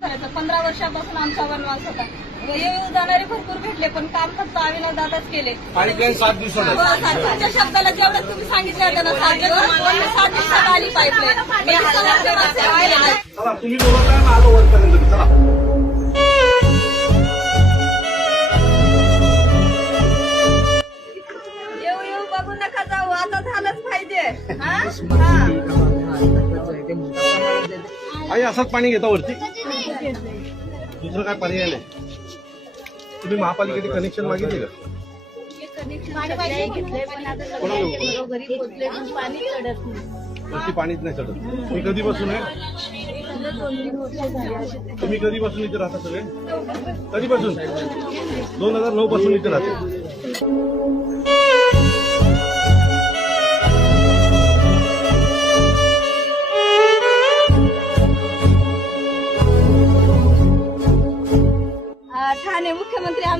करायचं पंधरा वर्षापासून आमचा वनवास होता. येऊ जाणारे भरपूर भेटले पण काम फक्त अविनाश दादाच केले. सात दिवसात हो, सात- तुमच्या शब्दाला जेवढं तुम्ही सांगितलं होतं ना सात दिवस सात दिवसात आली पाईपलाईन मी समाजसेवा केली नाही. चला तुम्ही बोलत आहे आलो वरपर्यंत चला. येऊ येऊ बघू नका जाऊ. आता झालंच पाहिजे. हा? आई असंच पाणी घेता वरती. दुसरं काय पर्याय नाही. तुम्ही महापालिकेचे कनेक्शन मागितले का? वरती पाणीच नाही चढत. तुम्ही कधीपासून आहे? तुम्ही कधीपासून इथे राहता सगळे? कधीपासून? दोन हजार नऊ पासून इथे राहते.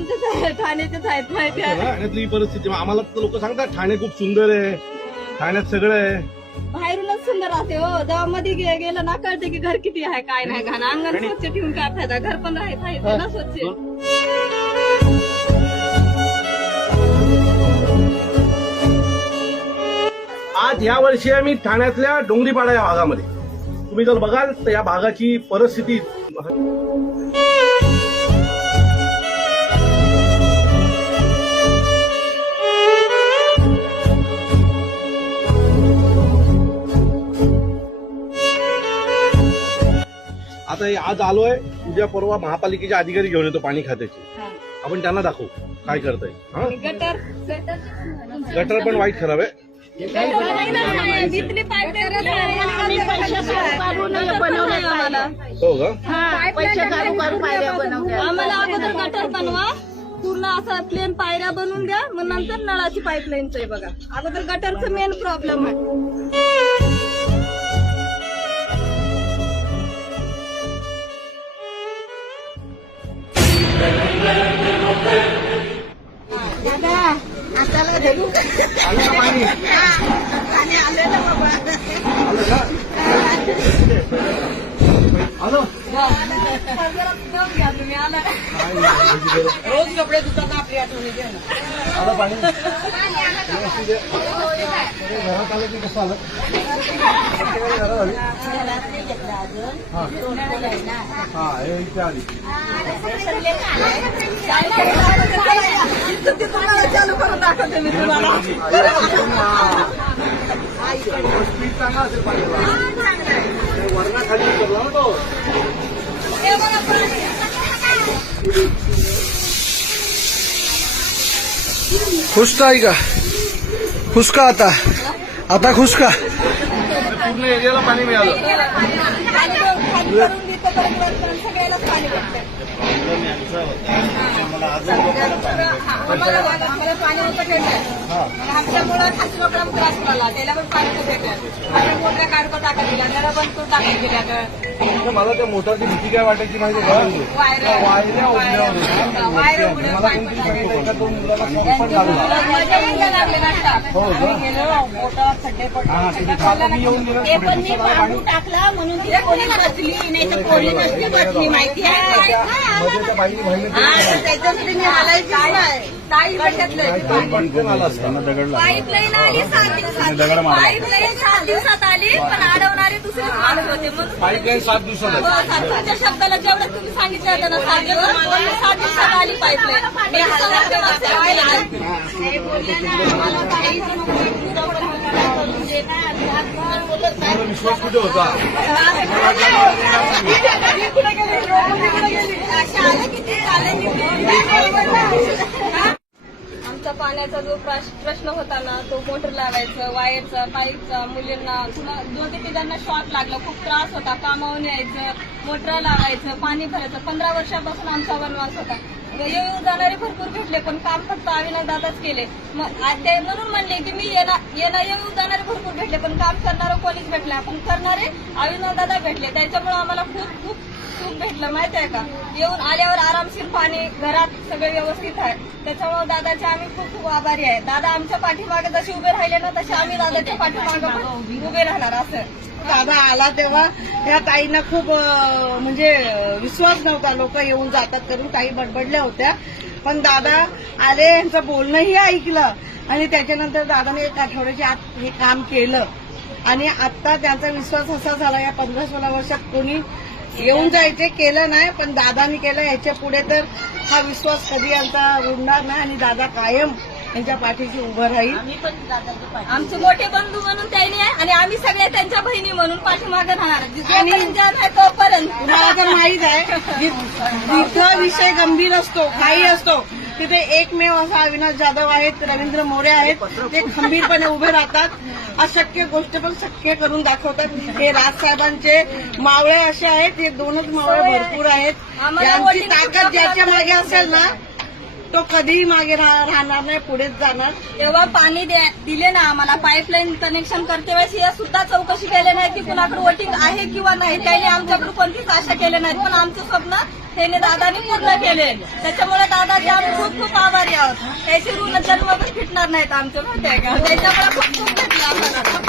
ठाण्याचेच आहेत माहिती आहे. ठाण्यातली ही परिस्थिती आम्हाला लोक सांगतात ठाणे खूप सुंदर आहे. ठाण्यात सगळं आहे. बाहेरूनच सुंदर राहते हो. जेव्हा मध्ये गे- गेलं ना कळते की घर किती आहे काय नाही घाण. अंगण स्वच्छ ठेवून काय फायदा? घर पण राहायचं पाहिजे ना स्वच्छ? आज या वर्षी मी ठाण्यातल्या डोंगरीपाडा या भागामध्ये. तुम्ही जर बघाल तर या भागाची परिस्थिती आता आज आलोय उद्या परवा महापालिकेचे अधिकारी घेऊन येतो पाणी खात्याचे. आपण त्यांना दाखवू काय करताय. हा? गटर गटर पण वाईट खराब आहे. हो का? आम्हाला अगोदर गटर बनवा. पूर्ण असं प्लेन पायऱ्या बनवून द्या मग नंतर नळाची पाईपलाईनचं आहे बघा. अगोदर गटरचं मेन प्रॉब्लेम आहे. आलं. रोज कपडे धुताना आपली आठवणी घ्या ना आलं पाणी व्यवस्थित आहे. अरे, घरात आलं की कसं आलं घरात आली हा हा हे इथे आली चालू करून दाखवते मी तुम्हाला स्पीड चांगला असेल पाण्याला ते वरणाखाली उतरला ना तो. खुश आहे का? खुश का आता? आता खुश का? पूर्ण एरियाला पाणी मिळालं. वरपर्यंत सगळ्यालाच पाणी. आम्हाला पाणी होतं त्रास झाला त्याला पण मोठ्या टाकत पण तो मला त्या मोटारची भीती काय वाटायची माहिती वायऱ्या उघड्या लागला नाश्ता हो? आम्ही गेलो मोठं खड्डे पडले हा ते पण मी टाकला म्हणून बसली नाही तर पोलीस बसली माहिती आहे त्याच्यासाठी मी पाईपलाईन आली सात दिवसात पाईपलाईन सात दिवसात आली पण अडवणारे दुसरे माणूस होते म्हणून पाईपलाईन सात दिवसात सात- तुमच्या शब्दाला जेवढं तुम्ही सांगितलं होतं ना सात दिवस पूर्ण सात दिवसात आली पाईपलाईन. विश्वास कुठे होता आमचा पाण्याचा जो प्रश- प्रश्न होता ना तो मोटर लावायचं वायरचा पाईपचा मुलींना दोन ते तिघांना शॉर्ट लागला खूप त्रास होता. कामावून यायचं मोटर लावायचं पाणी भरायचं. पंधरा वर्षापासून आमचा वनवास होता. येऊ जाणारे भरपूर भेटले पण काम फक्त अविनाश दादाच केले. मग आ- ते म्हणून म्हणले की मी येणार येणार येऊ जाणारे भरपूर भेटले पण काम करणारं कोणीच भेटलं आपण करणारे अविनाश दादा भेटले. त्याच्यामुळे आम्हाला खूप खूप सुख भेटलं माहिती आहे का? येऊन आल्यावर आरामशीर पाणी घरात सगळं व्यवस्थित आहे. त्याच्यामुळे दादाचे आम्ही खूप खूप आभारी आहे. दादा आमच्या पाठीमागे जसे उभे राहिले ना तसे आम्ही दादाच्या पाठीमागे उभे राहणार असं. दादा आला तेव्हा. या ताईंना खूप म्हणजे विश्वास नव्हता. लोक येऊन जातात करून ताई बडबडल्या होत्या. पण दादा आले यांचं बोलणंही ऐकलं. आणि त्याच्यानंतर दादाने एक आठवड्याची आत हे काम केलं. आणि आता त्यांचा विश्वास असा झाला या पंधरा सोळा वर्षात कोणी येऊन जायचे केलं नाही पण दादानी केलं. याच्यापुढे तर हा विश्वास कधी यांचा रुडणार नाही आणि दादा कायम यांच्या पाठीशी उभं राहील. आमचे मोठे बंधू म्हणून त्यांनी आहे आणि आम्ही सगळे त्यांच्या बहिणी म्हणून पाठीमागे राहणार तोपर्यंत. तुम्हाला तर माहीत आहे जिथं विषय गंभीर असतो काही असतो तिथे एकमेव असा अविनाश जाधव आहेत रवींद्र मोरे आहेत. ते खंबीरपणे उभे राहतात. अशक्य गोष्ट पण शक्य करून दाखवतात. हे राजसाहेबांचे मावळे असे आहेत. हे दोनच मावळे भरपूर आहेत. यांची ताकद ज्याच्या मागे असेल ना तो कधीही मागे राहणार नाही पुढेच जाणार. तेव्हा पाणी दिले ना आम्हाला. पाईपलाईन कनेक्शन करते वेळेस या सुद्धा चौकशी केली नाही की कुणाकडे वोटिंग आहे किंवा नाही. त्याने आमच्याकडे कोणतीच आशा केली नाहीत पण आमचं स्वप्न त्याने दादानी पूर्ण केले. त्याच्यामुळे दादाचे आम्ही खूप खूप आभारी आहोत. त्याची ऋण जन्म पण फिटणार नाहीत आमचं माहिती आहे का? त्याच्यामुळे खूप खूप भेटलं आम्हाला